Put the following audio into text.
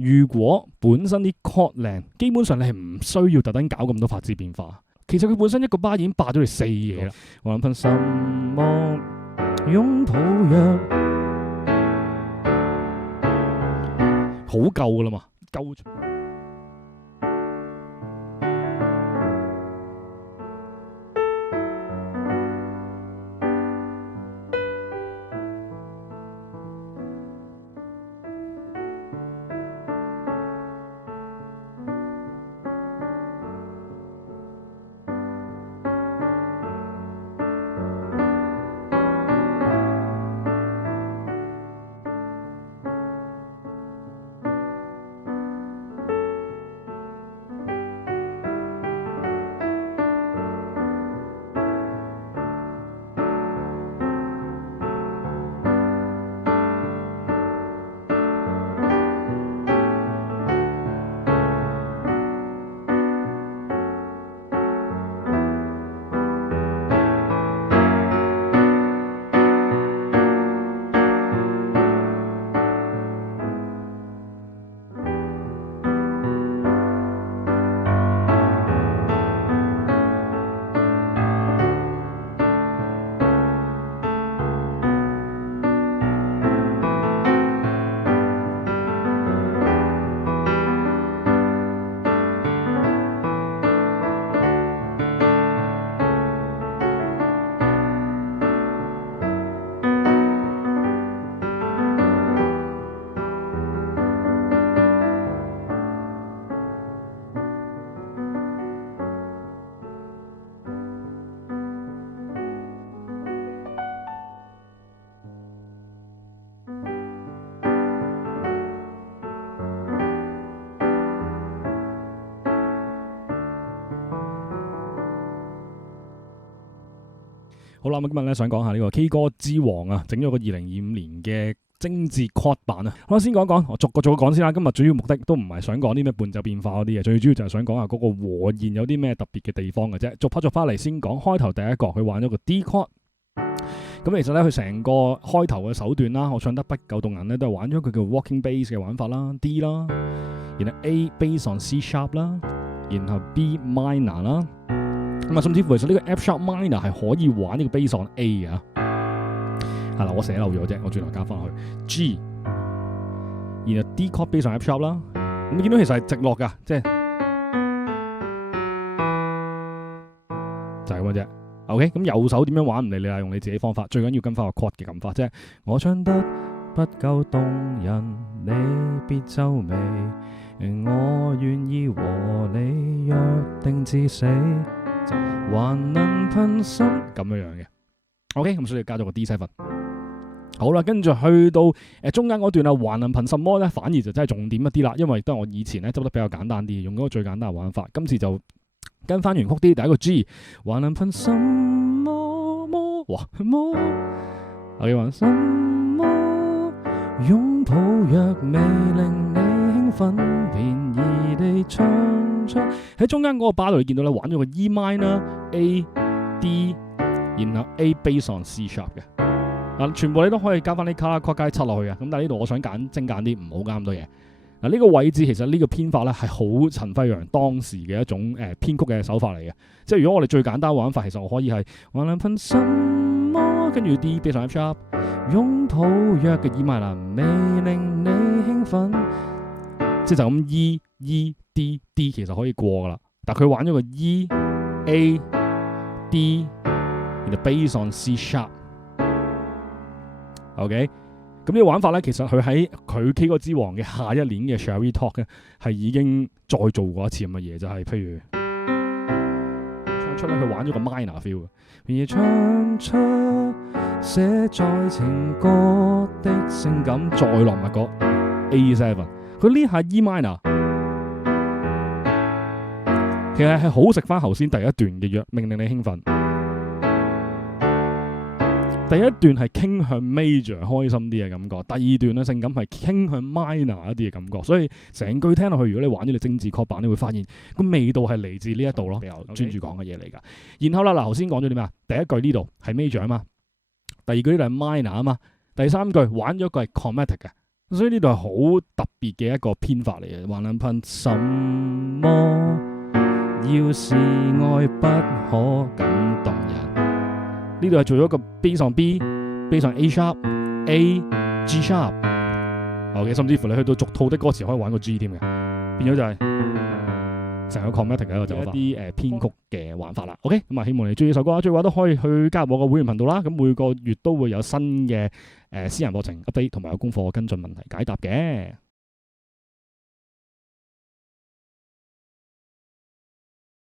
如果本身啲 chord 靚，基本上你係唔需要特登搞咁多拍子變化。其實佢本身一個巴已經霸咗你4嘢啦。我諗噴什麼擁抱若好夠噶啦嘛，夠。好啦，咁今日咧想講下呢個 K 歌之王啊，整咗個2025年嘅精緻 chord 版啊。好啦，先講講，我逐個講先啦。今日主要目的都唔係想講啲咩伴奏變化嗰啲嘢，最主要就係想講下嗰個和弦有啲咩特別嘅地方嘅啫。逐 part 翻嚟先講，開頭第一個佢玩咗個 D chord。咁其實咧，佢成個開頭嘅手段啦，我唱得不夠動人咧，都係玩咗佢叫 walking bass 嘅玩法啦 ，D 啦，然後 A bass on C sharp 啦，然後 B minor 啦。咁啊，甚至乎其實呢個 F sharp minor 係可以玩呢個 bass on A 嘅，係啦，我寫漏咗啫，我轉頭加翻去 G， 然後 D chord bass on F sharp 啦。咁你見到其實係直落噶，即係就係咁嘅啫。OK， 咁右手點樣玩唔理你啦，用你自己方法，最緊要跟翻個 chord 嘅撳法啫。我唱得不夠動人，你別皺眉，我願意和你約定至死。還能噴心咁樣嘅 ，OK， 咁所以加咗個 D7。好啦，跟住去到中間嗰段啊，還能憑什麼咧？反而就真係重點一啲啦，因為都係我以前咧執得比較簡單啲，用嗰個最簡單嘅玩法。今次就跟翻原曲啲，第一個 G， 還能憑什麼麼？哇，麼？我要還什麼？擁抱若未令你興奮，便宜地唱出。喺中間嗰個巴度，你見到咧玩咗個 E minor A D， 然後 A bass on C sharp 嘅。全部你都可以加翻啲卡拉 chord 加7落去嘅。咁但係呢度我想精簡啲，唔好加咁多嘢。呢個位置其實呢個編法咧係好陳輝陽當時嘅一種編曲嘅手法嚟嘅。即係如果我哋最簡單玩法，其實我可以係還能憑什麼，跟住 D bass on F sharp， 擁抱若嘅 E minor未令你興奮，即係就咁 E E D D 其實可以過噶啦。但係佢玩咗個 E A D， 然後 bass on C sharp。OK， 咁呢個玩法咧，其實佢喺佢 K 歌之王嘅下一年嘅 Shall We Talk 咧，係已經再做過一次咁嘅嘢，就係譬如唱出咧，佢玩咗個 minor feel 嘅，而唱出寫在情歌的性感，再落埋個 A7， 佢呢下 E minor， 其實係好食翻頭先第一段嘅約命令你興奮。第一段係傾向 major 開心啲嘅感覺，第二段咧性感係傾向 minor 一啲嘅感覺，所以成句聽落去，如果你玩咗你精緻 chord 版，你會發現個味道係嚟自呢一度咯，比較專注講嘅嘢嚟噶。然後啦，嗱頭先講咗啲咩啊？第一句呢度係 major 啊嘛，第二句呢度係 minor 啊嘛，第三句玩咗個係 chromatic 嘅，所以呢度係好特別嘅一個編法嚟嘅。還能憑什麼？要是愛不可感動人。呢度係做咗一個 bass on B、bass on A sharp、A、G sharp。OK， 甚至乎你去到俗套的歌詞可以玩個 G 添嘅，變咗就係成個 chromatic 嘅一個走法，一啲編曲嘅玩法啦。OK， 咁啊希望你中意呢首歌，中意嘅話都可以去加入我個會員頻道啦。咁每個月都會有新嘅私人課程 update 同埋有功課跟進問題解答嘅。